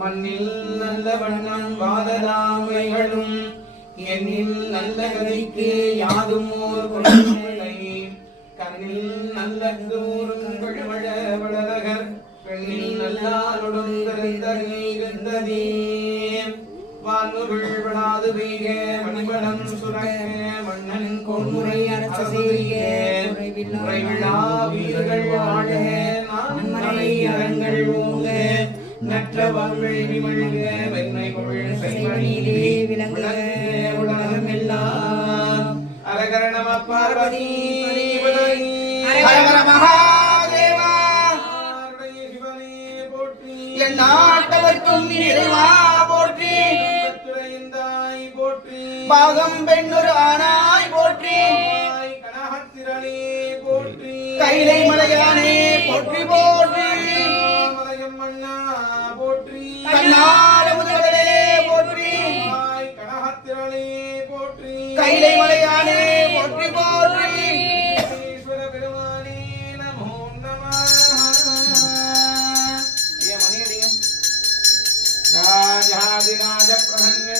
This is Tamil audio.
மண்ணில் நல்ல வண்ணம் வாதலாமைகளும் எண்ணில் நல்ல கதைக்கு யாதும் ஓர் கொள்கை கண்ணில் நல்ல தூரும் கொழுவழ வளரகர் பெண்ணில் நல்லாருடன் இருந்ததே வானுகள் விடாது வீக மணிமடம் சுரக்க மன்னன் கொன்முறை அரச செய்க உறைவிழா வீரர்கள் வாழ நான்மறை அரங்கள் ஓங்க நற்றவள் விமழ்க வெண்மை கொள் செய்வனிலே விளங்குக உலகமெல்லாம் அரகர நம பார்வதி ஹர மகாதேவா சிவனே போற்றி என் நாட்டவர்க்கும் இறைவா போற்றி போற்றி பாகம் பெண்ணொரு ஆனாய் போற்றி கனகத்திரளே போற்றி கைலை மலையானே போற்றி போற்றி மலையம் மன்னா போற்றி கண்ணார முதல்வரே போற்றி கனகத்திரளே போற்றி கைலை மலையானே போற்றி போற்றி ஈஸ்வர பெருமானே நமோ நமः மணி அடிங்க ராஜாதிராஜ பிரசன்ன